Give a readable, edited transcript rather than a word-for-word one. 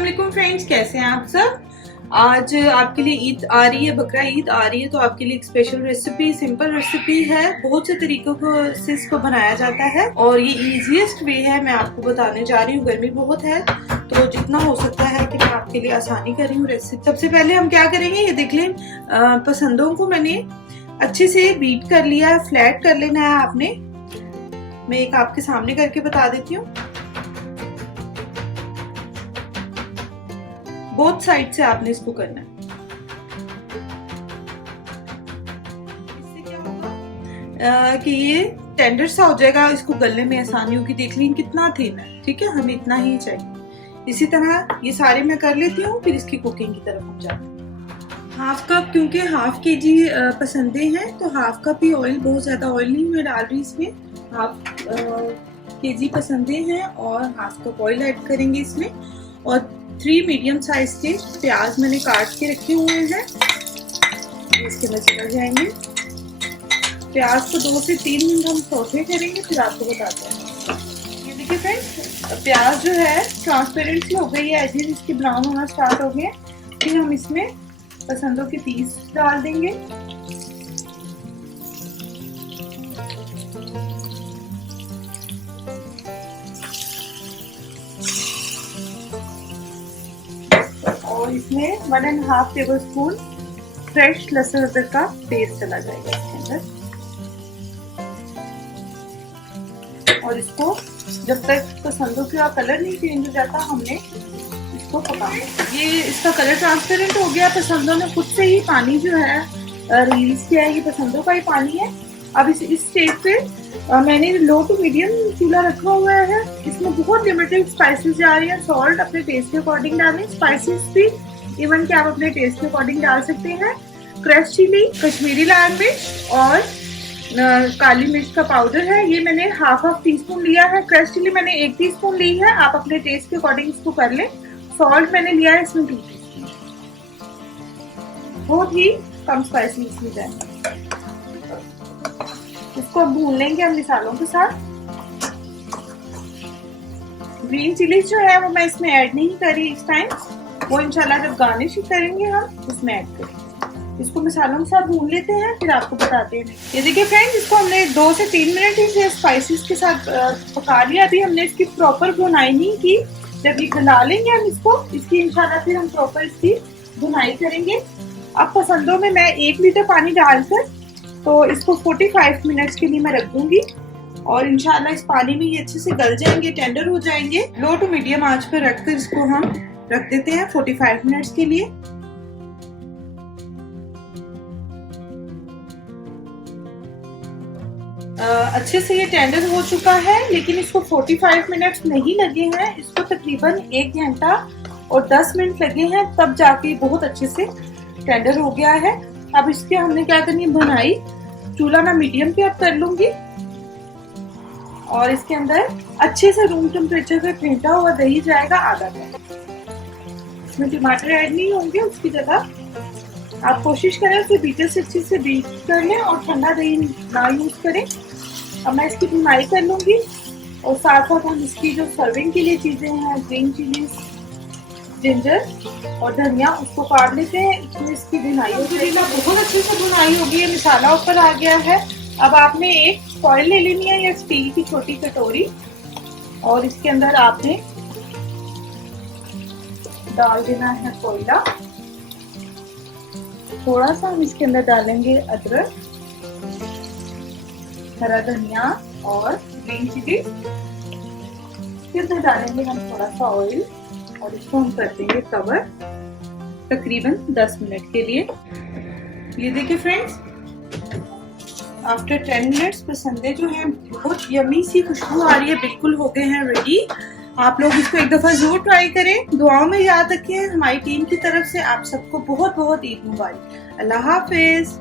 अस्सलाम वालेकुम फ्रेंड्स, कैसे हैं आप सब। आज आपके लिए ईद आ रही है, बकरा ईद आ रही है, तो आपके लिए एक स्पेशल रेसिपी, सिंपल रेसिपी है। बहुत से तरीकों से इसको बनाया जाता है और ये इजीएस्ट वे है, मैं आपको बताने जा रही हूँ। गर्मी बहुत है तो जितना हो सकता है कि मैं आपके लिए आसानी कर रही हूँ रेसिपी। सबसे पहले हम क्या करेंगे, ये देख लें, पसंदों को मैंने अच्छे से बीट कर लिया, फ्लैट कर लेना है आपने। मैं एक आपके सामने करके बता देती हूँ। बोथ साइड से आपने इसको करना है। इससे क्या होगा कि ये टेंडर सा हो जाएगा, इसको गलने में आसानी होगी। देख लीजिए कितना थिन है, ठीक है, हमें इतना ही चाहिए। इसी तरह ये सारे मैं कर लेती हूँ, फिर इसकी कुकिंग की तरफ हम जाते हैं। हाफ कप, क्योंकि हाफ केजी पसंदे हैं तो हाफ कप ही ऑयल, बहुत ज्यादा ऑयल नहीं मैं डाल रही इसमें। हाफ केजी पसंदे हैं और हाफ कप ऑयल ऐड करेंगे इसमें। और 3 मीडियम साइज के प्याज मैंने काट के रखे हुए हैं, इसके अंदर चले जाएंगे। प्याज को 2 से 3 मिनट हम सौते करेंगे, फिर आपको बताते हैं। ये देखिए फ्रेंड्स, प्याज जो है ट्रांसपेरेंट सी हो गई है, एजेस इसके ब्राउन होना स्टार्ट हो गए। फिर हम इसमें पसंदों के पीस डाल देंगे। और इसमें 1.5 टेबल स्पून फ्रेश लहसुन अदरक का पेस्ट चला जाएगा इसके अंदर। और इसको जब तक पसंदों का कलर नहीं चेंज हो जाता हमने इसको पकाना। ये इसका कलर ट्रांसपेरेंट हो गया, पसंदों ने खुद से ही पानी जो है रिलीज किया है, ये पसंदों का ही पानी है। अब इस स्टेज पे मैंने लो टू मीडियम चूल्हा रखा हुआ है। इसमें बहुत लिमिटेड स्पाइसेस जा रही है। सॉल्ट अपने टेस्ट के अकॉर्डिंग डालें, स्पाइसेस भी इवन कि आप अपने टेस्ट के अकॉर्डिंग डाल सकते हैं। क्रश चिली, कश्मीरी लाल मिर्च और काली मिर्च का पाउडर है, ये मैंने हाफ टीस्पून लिया है। क्रश चिली मैंने 1 टीस्पून ली है, आप अपने टेस्ट के अकॉर्डिंग इसको कर लें। सॉल्ट मैंने लिया है इसमें 2 टीस्पून, बहुत ही कम स्पाइसी इसमें जाएगा। इसको भून लेंगे हम मसालों के साथ। ग्रीन चिलीज जो है वो मैं इसमें ऐड नहीं कर रही इस टाइम, वो इंशाल्लाह जब गार्निश करेंगे हम उसमें ऐड करेंगे। इसको मसालों के साथ भून लेते हैं, फिर आपको बताते हैं। ये देखिए फ्रेंड्स, इसको हमने 2 से 3 मिनट ही स्पाइसेस के साथ पका लिया। अभी हमने इसकी प्रॉपर भुनाई नहीं की। जब ये गला लेंगे हम इसको, इसकी इंशाल्लाह फिर हम प्रॉपर इसकी भुनाई करेंगे। अब पसंदों में मैं 1 लीटर पानी डालकर तो इसको 45 मिनट्स के लिए मैं रख दूंगी। और इंशाल्लाह इस पानी में ये अच्छे से गल जाएंगे, टेंडर हो जाएंगे। लो टू मीडियम आंच पर रखकर इसको हम रख देते हैं 45 मिनट्स के लिए। अच्छे से ये टेंडर हो चुका है, लेकिन इसको 45 मिनट्स नहीं लगे हैं, इसको तकरीबन 1 घंटा और 10 मिनट लगे हैं, तब जाके बहुत अच्छे से टेंडर हो गया है। अब इसके हमने क्या करनी है, बनाई चूल्हा मैं मीडियम पे अब कर लूंगी। और इसके अंदर अच्छे से रूम टेम्परेचर पे फेंटा हुआ दही जाएगा आधा कप। इसमें टमाटर ऐड नहीं होंगे, उसकी जगह आप कोशिश करें उसे बीटर से अच्छे से बीट कर लें और ठंडा दही ना यूज करें। अब मैं इसकी भुनाई कर लूंगी और साथ साथ हम इसकी जो सर्विंग के लिए चीजें हैं, ग्रीन चिलीज, जिंजर और धनिया, उसको काट लेते हैं। इसमें इसकी भुनाई होगी, बहुत अच्छे से भुनाई होगी। ये मसाला ऊपर आ गया है। अब आपने एक फॉइल ले लेनी है या स्टील की छोटी कटोरी, और इसके अंदर आपने डाल देना है कोयला। थोड़ा सा हम इसके अंदर डालेंगे अदरक, हरा धनिया और ग्रीन चिली। फिर डालेंगे हम थोड़ा सा ऑयल और इसको हम कर देंगे कवर तकरीबन 10 मिनट के लिए। ये देखिए फ्रेंड्स, आफ्टर 10 मिनट्स पसंदे जो हैं बहुत यमी सी खुशबू आ रही है, बिल्कुल हो गए हैं रेडी। आप लोग इसको एक दफा जरूर ट्राई करें। दुआओं में याद रखें। हमारी टीम की तरफ से आप सबको बहुत बहुत ईद मुबारक। अल्लाह हाफिज।